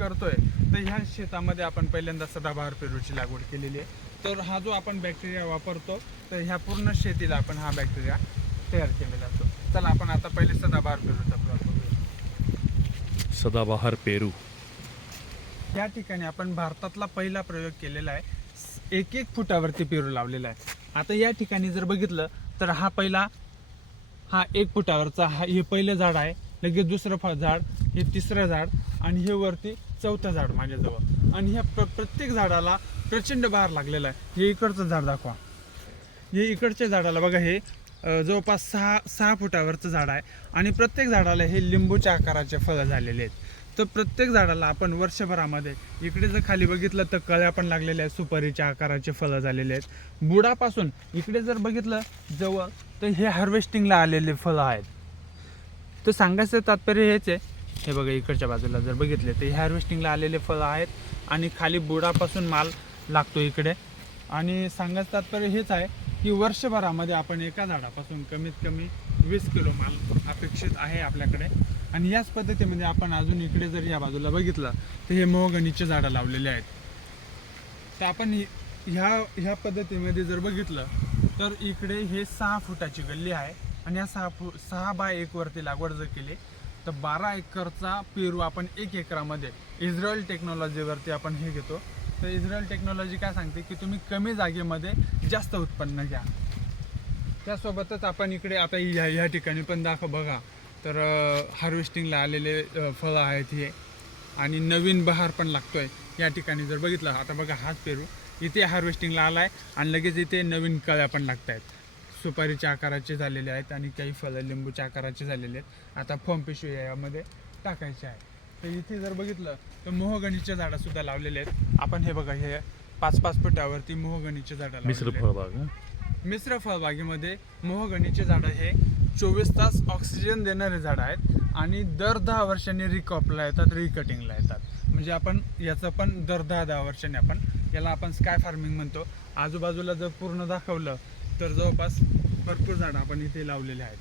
करतोय तर ह्या शेतामध्ये आपण पहिल्यांदा सदाबहार पेरूची लागवड केलेली आहे. तर हा जो आपण बॅक्टेरिया वापरतो तर ह्या पूर्ण शेतीला आपण हा बॅक्टेरिया तयार केलेला असतो. चला आपण आता पहिले सदाबहार पेरूचा प्लॉट बघूया. सदाबहार पेरू. या ठिकाणी आपण भारतातला पहिला प्रयोग केलेला आहे. एक एक फुटावरती पेरू लावलेला आहे. आता या ठिकाणी जर बघितलं तर हा पहिला हा एक फुटावरचा हा हे पहिलं झाड आहे. लगेच दुसरं झाड हे तिसरं झाड आणि हे वरती चौथं झाड माझ्याजवळ. आणि ह्या प्र प्रत्येक झाडाला प्रचंड बहार लागलेला आहे. हे इकडचं झाड दाखवा. हे इकडच्या झाडाला बघा हे जवळपास सहा सहा फुटावरचं झाड आहे. आणि प्रत्येक झाडाला हे लिंबूच्या आकाराचे फळं झालेले आहेत. तर प्रत्येक झाडाला आपण वर्षभरामध्ये इकडे जर खाली बघितलं तर कळ्या पण लागलेल्या आहेत सुपारीच्या आकाराचे फळं झालेले आहेत. बुडापासून इकडे जर बघितलं जवळ तर हे हार्वेस्टिंगला आलेले फळं आहेत. तर सांगायचं तात्पर्य हेच आहे हे बघा इकडच्या बाजूला जर बघितले तर हार्वेस्टिंगला आलेले फळं आहेत आणि खाली बुडापासून माल लागतो इकडे. आणि सांगायचं तात्पर्य हेच आहे की वर्षभरामध्ये आपण एका झाडापासून कमीत कमी वीस किलो माल अपेक्षित आहे आपल्याकडे. आणि याच पद्धतीमध्ये आपण अजून इकडे जर या बाजूला बघितलं तर हे मोहगणीचे झाडं लावलेले आहेत. तर आपण ह्या ह्या पद्धतीमध्ये जर बघितलं तर इकडे हे सहा फुटाची गल्ली आहे. आणि या सहा फु सहा बाय एकवरती लागवड जर केली तर बारा एकरचा पेरू आपण एक एकरामध्ये इस्रायल टेक्नॉलॉजीवरती आपण हे घेतो. तर इस्रायल टेक्नॉलॉजी काय सांगते की तुम्ही कमी जागेमध्ये जास्त उत्पन्न घ्या. त्यासोबतच आपण इकडे आता ह्या ह्या ठिकाणी पण दाखव बघा. तर हार्वेस्टिंगला आलेले फळं आहेत हे. आणि नवीन बहार पण लागतोय या ठिकाणी जर बघितलं. आता बघा हाच पेरू इथे हार्वेस्टिंगला आला आहे आणि लगेच इथे नवीन कळ्या पण लागत आहेत सुपारीच्या आकाराचे झालेले आहेत आणि काही फळं लिंबूच्या आकाराचे झालेले आहेत. आता फॉर्म पिशवी यामध्ये टाकायचे आहे. तर इथे जर बघितलं तर मोहगणीचे झाडं सुद्धा लावलेले आहेत. आपण हे बघा हे पाच पाच फुटावरती मोहगणीचे झाडं मिश्र. फळबाग? मिश्र फळबागेमध्ये मोहगणीचे झाडं हे चोवीस तास ऑक्सिजन देणारे झाडं आहेत आणि दर दहा वर्षांनी रिकॉपला येतात रिकटिंगला येतात. म्हणजे आपण याचं पण दर दहा दहा वर्षांनी आपण याला आपण स्काय फार्मिंग म्हणतो. आजूबाजूला जर पूर्ण दाखवलं तर जवळपास भरपूर झाडं आपण इथे लावलेले आहेत.